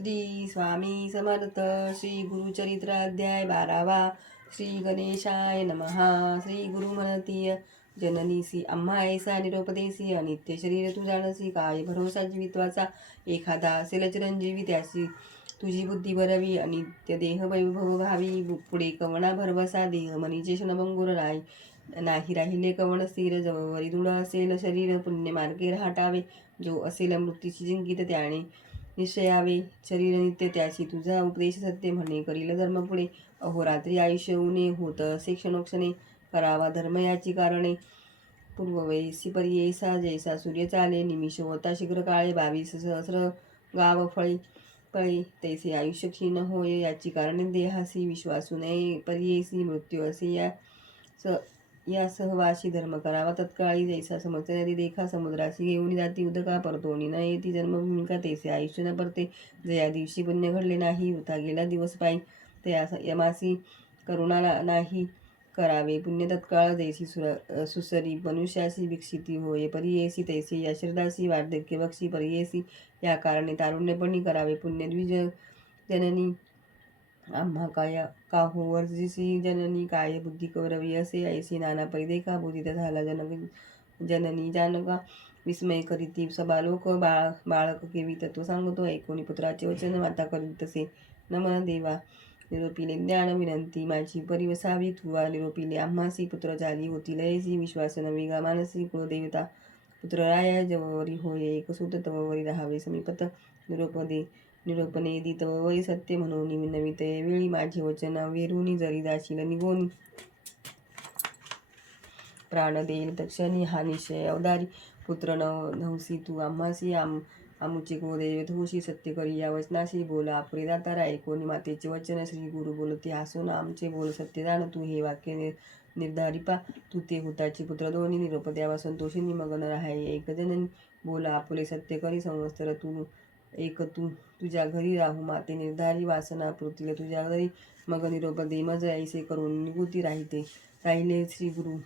श्री स्वामी समर्थ. श्री गुरुचरित्र अध्याय 12वा. श्री गणेशाय नमः. श्री गुरु म्हणती, जननीसी आम्हा ऐसा निरोपदेसी, अनित्य शरीर तू जाणसी, काय भरोसा जीवित्वाचा, एखादा असेल चिरंजीवी त्याची तुझी बुद्धी भरवी, अनित्य देह वैभव भावी, पुढे कवणा भरवसा, देह मनीचे क्षणभंगुर नाही राहिले कवण स्थिर, जवळवरी दृढ असेल शरीर, पुण्य मार्गे राहटावे, जो असेल मृत्यूची जिंकित त्याने निश्चयावे, शरीर नित्य त्याची तुझा उपदेश सत्य म्हणे, करील धर्म पुढे, अहोरात्री आयुष्य उणे, होत असे क्षणोक्षणे, करावा धर्म याची कारणे, पूर्ववयसी परियेसा, जैसा सूर्य चाले, निमिष होता शीघ्र काळे, 22 सहस्र गाव फळे पळे, तैसे आयुष्य क्षीण होय, याची कारणे देहासी, विश्वासू नये परियेसी, मृत्यू असे या सहवासी, धर्म करावा तत्काळी, जैसा समस्या नदी देखा, समुद्रासी घेऊन जाती उदका, परतोणी न येती जन्मभूमिका, तैसे आयुष्य न परते, जया दिवशी पुण्य घडले नाही, वृथा गेला दिवस पायी, तया यमासी करुणा नाही, करावे पुण्य तत्काळ, जैसी सुसरी मनुष्यासी भिक्षिती होय परियेसी, तैसे या शरदासी वार्धक्य बक्षी परियेसी, या कारणे तारुण्यपणी करावे पुण्य द्विज जननी, आम्हा का हो वर्जिसी जननी, काय बुद्धी कौरवी असे, ऐसी नाना परिदेखा, बोधित झाला जननी जानका, विस्मय करीती सबालोक, बाळक केवी तत्व सांगतो, ऐकोनी पुत्राचे वचन, माता करीत तसे नमन देवा, निरोपिले ज्ञान विनंती माझी परिवसावी, तुवा निरोपिले आम्हासी, पुत्र झाली होती लयसी, विश्वास नवी गा मानसी, कुळदेवता पुत्र राया, जवळवरी होय एक सुत, तववरी राहावे समीपत, निरोपणे दी तववरी सत्य, म्हणून नविते वेळी माझे वचन वेरुनी, जरी जाशील निघोनी, प्राण देईल तक्षणी, हा निश्चय अवदारी, पुत्र नवसी तू आम्हासी, आमुचे कुळदेव होशी, सत्य करी या वचनाशी, बोला अपुरे दातारा, ऐकोनी मातेचे वचन, श्री गुरु बोलते हसून, आमचे बोल सत्य जाण, तू हे वाक्य निर्धारिपा, तू ते हुताची पुत्र दोन्ही, निरोप द्यावा संतोषिनी, मग न राहाय एक जननी, बोला आपुले सत्य करी संवत्सर तू तुझ्या घरी राहू, माते निर्धारी वासना पुरतील तुझ्या घरी, मग निरोप दे मज ऐसे करून निगुती राहिले, श्री गुरु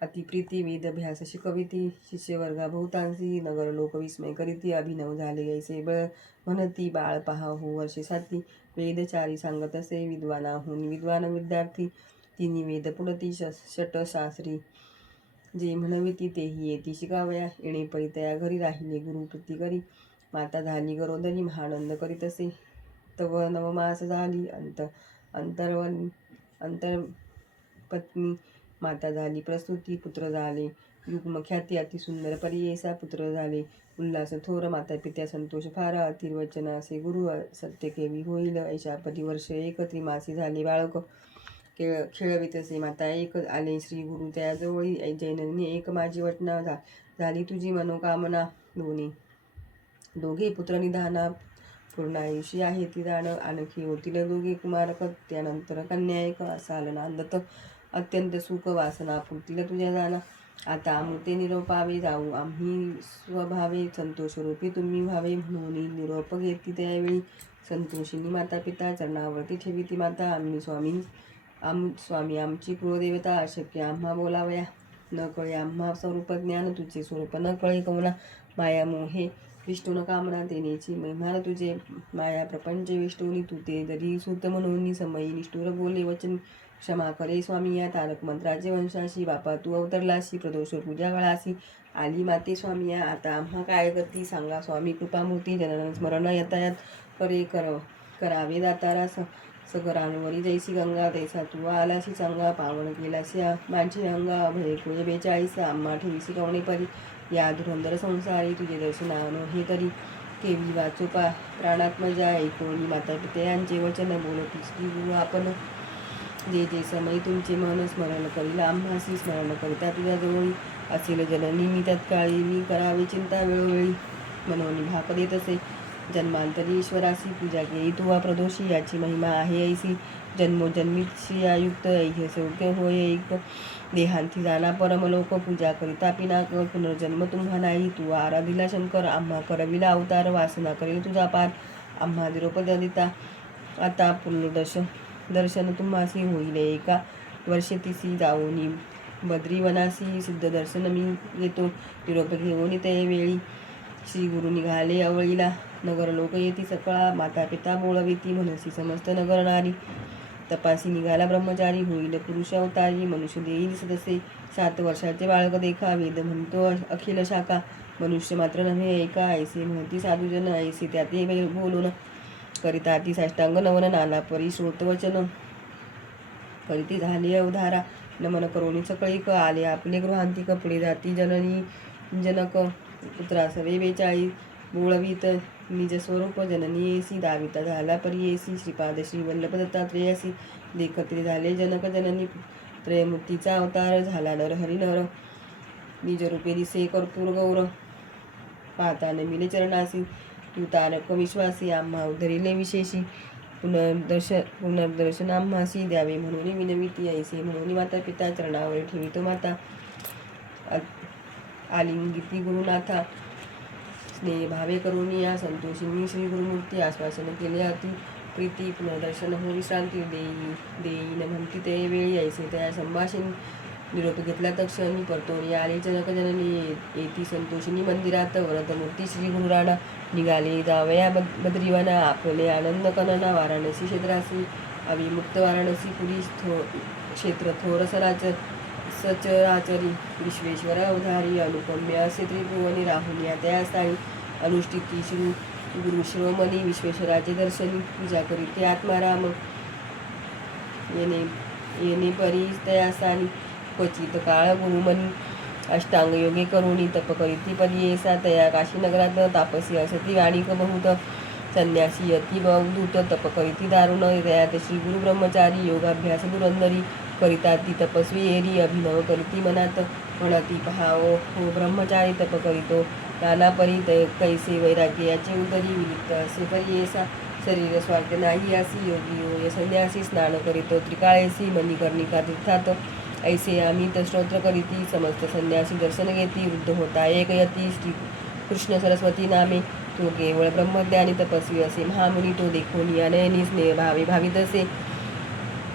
अतिप्रीती वेद अभ्यास शिकविती, शिष्यवर्गा बहुतांशी, नगर लोक विस्मय करीती, अभिनव झाले ऐसे बळ म्हणती, बाळ पहा हो वर्षे साती, वेदचारी सांगत असे विद्वानाहून विद्वान विद्यार्थी, तिन्ही वेद पुढती षटशास्त्री, जे म्हणविती तेही येती शिकावया, येणे परितया घरी राहिले गुरु प्रीती करी, माता झाली गरोदरी महानंद करीत असे, तव नवमास झाली अंतरपत्नी, माता झाली प्रसूती, पुत्र झाले युग्मख्याती, अतिसुंदर परियेसा, पुत्र झाले उल्हास थोर, माता पित्या संतोष फार, अतिर्वचन असे गुरु सत्य केवी होईल, ऐशा परिवर्ष एक त्रिमासी झाले बाळक, खेळवितसे माता एक आले श्री गुरु त्याजवळी, जैननी एक माझी वटना, झाली तुझी मनोकामना, दोघे पुत्र निधाना, पूर्ण आयुष्य आहे ती जाण, आणखी होतील दोघे कुमारक, त्यानंतर कन्या एक असाल नांदत, अत्यंत सुख वासना पुरतील तुझ्या जाणा, आता अमृते निरोपावे जाऊ आम्ही स्वभावे, संतोष रूपी तुम्ही व्हावे, म्हणून निरोप घेती त्यावेळी, संतोषिनी माता पिता चरणावरती ठेविती माता, आम्ही स्वामी आमची कुळदेवता, अशक्य आम्हा बोलावया, न कळे आम्हा स्वरूप ज्ञान, तुझे स्वरूप न कळे कवना, माया मोहे विष्णू कामना, तेनेची महिमान तुझे, माया प्रपंच विष्णूनी, तू ते जरी सुत म्हणून समयी निष्ठुर बोले वचन, क्षमा करे स्वामी या तारक मंत्राचे वंशाशी, बापा तू अवतरलाशी, प्रदोष पूजा गळासी, आली माते स्वामी या, आता आम्हा काय गती सांगा स्वामी कृपामूर्ती, जनन स्मरण यतायात करावे दातारा, सगरांवरी जैसी गंगा, तैसा तू आलाशी चांगा, पावन केलाशी माझे अंगा, अभय कुळे 42, आम्हा ठेवीसी कवणे परी, या धुरंधर संसारी, तुझे दर्शनान हे तरी, केवी वाचो प्राणात मजा, ऐकोनी माता पित्यांचे वचन, बोलती श्री गुरु आपण, जे जे समय तुमचे मन स्मरण करील, आम्हासी स्मरण करिता तुझ्या जवळी, असेल जननी मी तत्काळी, मी करावे चिंता वेळोवेळी, मनोनी भाक देत असे, जन्मांतरी ईश्वरासी, पूजा केली तुवा प्रदोषी, याची महिमा आहे ऐसी, जन्मोजन्मीची आयुक्त ऐह सौख्य होय एक, देहांती जाना परमलोक, पूजा करिता पिनाक, पुनर्जन्म तुम्हा नाही, तू आराधिला शंकर, आम्हा करविला अवतार, वासना करेल तुझा पार, आम्हा निरोप दिता आता दर्शन तुम्हासी, होईल एका वर्षेतीसी, जाऊनी बद्रीवनासी, सिद्ध दर्शन मी घेतो, निरोप घेऊन ते वेळी, श्री गुरु निघाले अवळीला, नगर लोक येती सकळा, माता पिता बोळविती म्हणसी समस्त नगर नारी. तपासी निघाला ब्रह्मचारी, होईल पुरुष अवतारी. मनुष्य देईल तसे 7 वर्षाचे बाळक देखा, वेद म्हणतो अखिल शाखा. मनुष्य मात्र नव्हे एका, ऐसे म्हणती साधुजन. ऐसे त्याते बोलून करिता ती साष्टांग नवन, नाना परी श्रोतवचन करीती झाले अवधारा. नमन करोनी सकळीक, आले आपले गृहांती. कपडे जाती जननी जनक, पुत्रासवे 42 बोळवीत निज स्वरूप. जननी येसी दाविता झाला परी श्रीपाद श्री वल्लभ दत्तात्रेयसी. देखते झाले जनक जननी, त्रयमूर्तीचा अवतार झाला नर हरी नर. निज रूपे दिसे कर्तूर गौर, पाहता नमिले चरणासी. तू तारक विश्वासी, आम्हा उद्धरिले विशेषी. पुनर्दर्शन आम्हासी द्यावे म्हणून विनविती. ऐसे म्हणून माता पिता चरणावर ठेवितो माता. आलिंगिती गुरुनाथा, स्नेह भावे करून या संतोषिनी श्री गुरुमूर्ती. आश्वासन केले अति प्रीती, पुनर्दर्शन हो विश्रांती. देईन म्हणती ते वेळी, ऐसे त्या संभाषण. निरोप घेतला तक्षणी, परतोनी आले जनक जननी. येती संतोषिनी मंदिरात, वरदमूर्ती श्री गुरुराणा. निघाले जावया बद्रीवना, आपले आनंद कनना. वाराणसी क्षेत्रासी, अविमुक्त वाराणसी पुरी. क्षेत्र थोर सचराचरी, विश्वेश्वर अवधारी. अनुपम्य असे त्रिभुवनी, राहुल या त्या स्थानी. अनुष्ठिती श्री गुरु शिरोमणी, विश्वेश्वराचे दर्शनी. पूजा करीते आत्माराम, येणे परी त्या स्थानी. क्वचित काळ गुरुमनी, अष्टांग योगे करुणी. तप करीती परी तया काशी नगरात. तापसी असती गाणिक बहुत, संन्यासी अति अवधूत. तप करीती दारुण, तयात श्री गुरु ब्रह्मचारी. योगाभ्यास धुरंधरी, करिता ती तपस्वी एरी. अभिनव करीती मनात, म्हणती पहावो हो ब्रह्मचारी. तप करीतो नाना परी, कैसे वैराग्य याचे उदरी. विलिप्त असे परी शरीर स्वार्थ नाही असी. योगी होय संन्यासी, स्नान करीतो त्रिकाळेसी. मणिकर्णिका तीर्थात, ऐसे आम्ही स्तोत्र करीती. समस्त संन्यासी दर्शन घेती. वृद्ध होता एक यती, श्री कृष्ण सरस्वती नामे. तो केवळ ब्रह्मज्ञानी तपस्वी असे महामुनी. तो देखोनी अनयनी, स्नेह भावे भावित असे.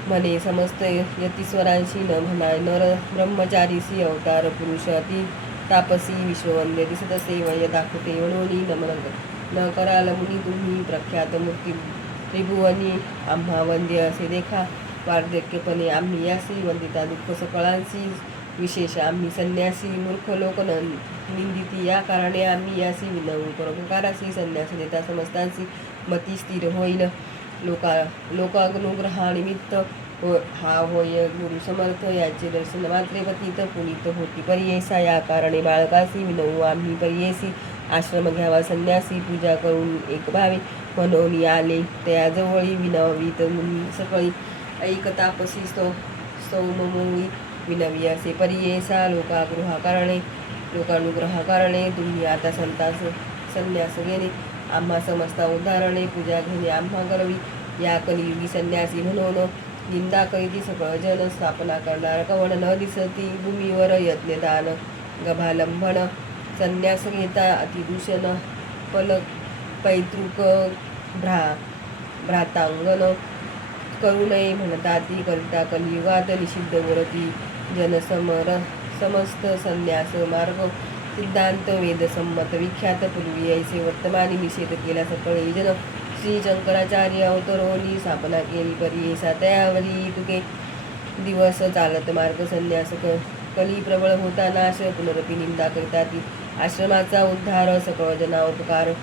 म्हणे समस्त यतीश्वरांशी, न म्हणा नर ब्रह्मचारीसी. अवतार पुरुष अति तापसी, विश्ववंद्य दिसत असे. वय दाखवते वणोनी, नमन न कराल मुनी तुम्ही. प्रख्यात मूर्ती त्रिभुवनी, आम्हा वंद्य असे देखा. वार्धक्यपणे आम्ही यासी, वंदिता दुःख सकळांसी. विशेष आम्ही संन्यासी, मूर्ख लोक निंदिती. या कारणे आम्ही यासी, विनवू परोपकारासी. संन्यास देता समस्तांसी, मती स्थिर होईल. लोकानुग्रहानिमित्त हा होय गुरु समर्थ. याचे दर्शन मात्रे पतित पुनीत होती परियेसा. या कारणे बाळकासी, विनवू आम्ही परियेसी. आश्रम घ्यावा संन्यासी, पूजा करून एक भावे. म्हणून आले त्याजवळी, विनवीत मुनी सकळी. ऐक तापसी सौममोळी, विनवी असे परियेसा. लोकानुग्रहा कारणे तुम्ही आता संन्यास घेणे. आम्हा समस्त उदाहरणे, पूजा घेणे आम्हा करवी. या कलियुगी संन्यासी म्हणून निंदा करीती सकळ जन. स्थापना करणार कवण न दिसती, भूमीवर यज्ञदान गभालंभन. संन्यास घेता अतिदूषण, पैतृक भ्रातांगण करू नये म्हणता ती. करिता कलियुगात निषिद्ध वरती समस्त संन्यास मार्ग. सिद्धांत वेदसंमत विख्यात, पूर्वी ऐसे वर्तमानी निषेध केला सकळे जन. श्री शंकराचार्य अवतरोनी, स्थापना केली परियेसा तयावरी. तुके दिवस चालत मार्ग, संन्यास कली प्रबळ होता नाश. पुनरपी निंदा करिता ती, आश्रमाचा उद्धार. सकळ जना उपकार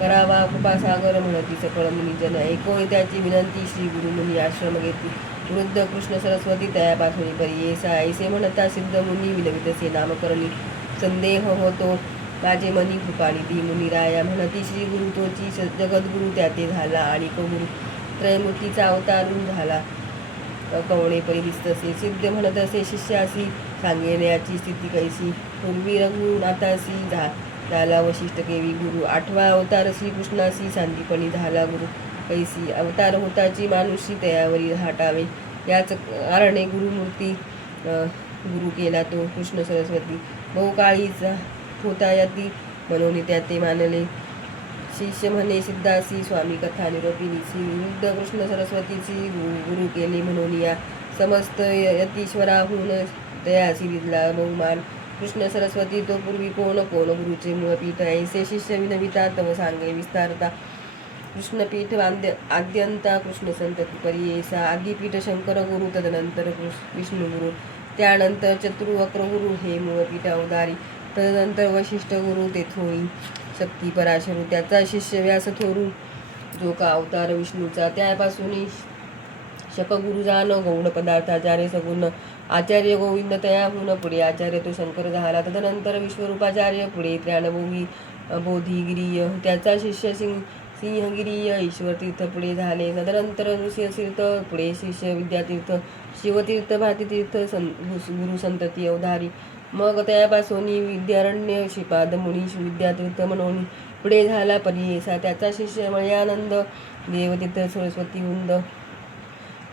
करावा कृपासागर, म्हणती सकळ मुनिजन. ऐकोय त्याची विनंती, श्री गुरु मुनी आश्रम घेती. वृद्ध कृष्ण सरस्वती तया पाठवणी परियेसा. ऐसे म्हणता सिद्ध मुनी, विनवितसे नामकरणी. संदेह होतो माझे मनी, कृपानिधी मुनिराया. म्हणती श्री गुरु तोची जगद्गुरु. त्याते झाला आणि गुरु, त्रयमूर्तीचा अवतारून झाला. कवणे परी दिसतसे, सिद्ध म्हणत असे शिष्यासी. सांगेन याची स्थिती कैसी, पूर्वी रघुनाथासी झाला वशिष्ठ केवी गुरु. 8वा अवतार श्रीकृष्णासी, सांदीपणी झाला गुरु कैसी. अवतार होताची मानुषी, तयावरी हटावे. याच कारणे गुरुमूर्ती गुरु केला तो कृष्ण सरस्वती. बहुकाळीचा होता यती, म्हणून त्याते मानले. शिष्य म्हणे सिद्धासी, स्वामी कथा निरोपिनीसी. वृद्ध कृष्ण सरस्वतीची गुरु केले, म्हणून या समस्त यतीश्वराहून तयासी दिला बहुमान. कृष्ण सरस्वती तो पूर्वी कोण कोण गुरुचे मूळपीठ ऐसे शिष्य विनविता तव सांगे विस्तारता कृष्णपीठ आद्यंता कृष्ण संतती परियेसा आदिपीठ शंकर गुरु तदनंतर विष्णू गुरु त्यानंतर चतुर्वक्र गुरु हे मूळपीठ अवतारी तदनंतर वशिष्ठ गुरु तेथोई शक्ती पराशरू त्याचा शिष्य व्यास थोरू जो का अवतार विष्णूचा त्यापासून शकगुरु जान गौड पदार्थाचार्य सगुण आचार्य गोविंद तयाहून पुढे आचार्य तो शंकर झाला तदनंतर विश्वरूपाचार्य पुढे त्र्याणभोगी बोधिगिरीय त्याचा शिष्य सिंहगिरीय ईश्वर तीर्थ पुढे झाले तदनंतर नृसिंहतीर्थ पुढे शिष्य विद्यातीर्थ शिवतीर्थ भारतीतीर्थ गुरु संतती अवधारी मग त्यापासून विद्यारण्य श्रीपाद मुनी विद्यातीर्थ म्हणून पुढे झाला परियेसा त्याचा शिष्य मलयानंद देवतीर्थ सरस्वती वृंद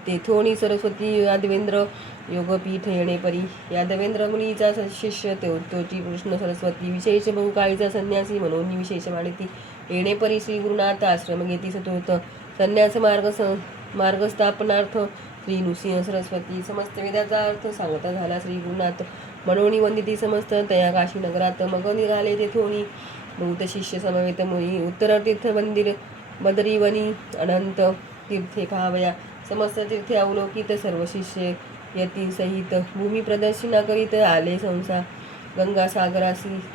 तेथोणी सरस्वती यादवेंद्र योगपीठ येणेपरी यादवेंद्र मुनीचा शिष्य तोची कृष्ण सरस्वती विशेष बहुकाळीचा संन्यासी म्हणून विशेष मांडिती येणेपरी श्री गुरुनाथ आश्रम घेती सतोत संन्यास मार्गस्थापनार्थ श्री नृसिंह सरस्वती समस्त वेदाचा अर्थ सांगता झाला श्री गुरुनाथ म्हणून वंदिती समस्त तया काशी नगरात मग निघाले तेथोणी बहुत शिष्य समवेत मुनी उत्तर तीर्थ मंदिर बदरीवनी अनंत तीर्थे पाहावया समस्त तीर्थे अवलोकित सर्व शिष्य यती सहित भूमी प्रदर्शना करीत आले संसार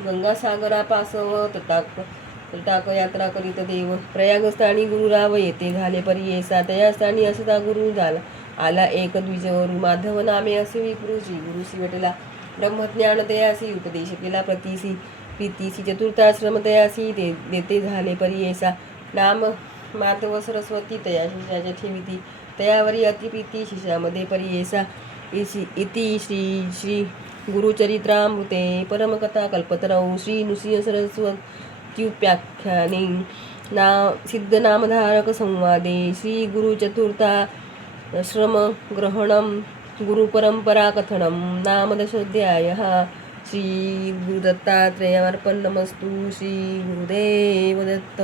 गंगासागरापासव तटाक यात्रा करीत देव प्रयागस्थानी गुरुराव येथे झाले परियेसा तया स्थानी असता गुरु झाला आला एक द्विजवरू माधव नामे असे विकृषी गुरु शिवटला ब्रह्मज्ञान तयासी उपदेश केला प्रीतीसी चतुर्थाश्रम तयासी देते झाले परियेसा नाम माधव सरस्वती तया शिष्याच्या ठेविती तयावरी अतिप्रीती शिष्यामध्ये परियेसा इति श्री गुरुचरित्रामृते परमकथा कल्पतरौ श्री नृसिंह सरस्वत्युपाख्याने सिद्धनामधारक संवादे श्री गुरुचतुर्थाश्रम ग्रहणं गुरुपरंपरा कथनं नामदशोऽध्यायः श्री गुरुदत्तात्रेयार्पणमस्तु श्री गुरुदेव दत्त।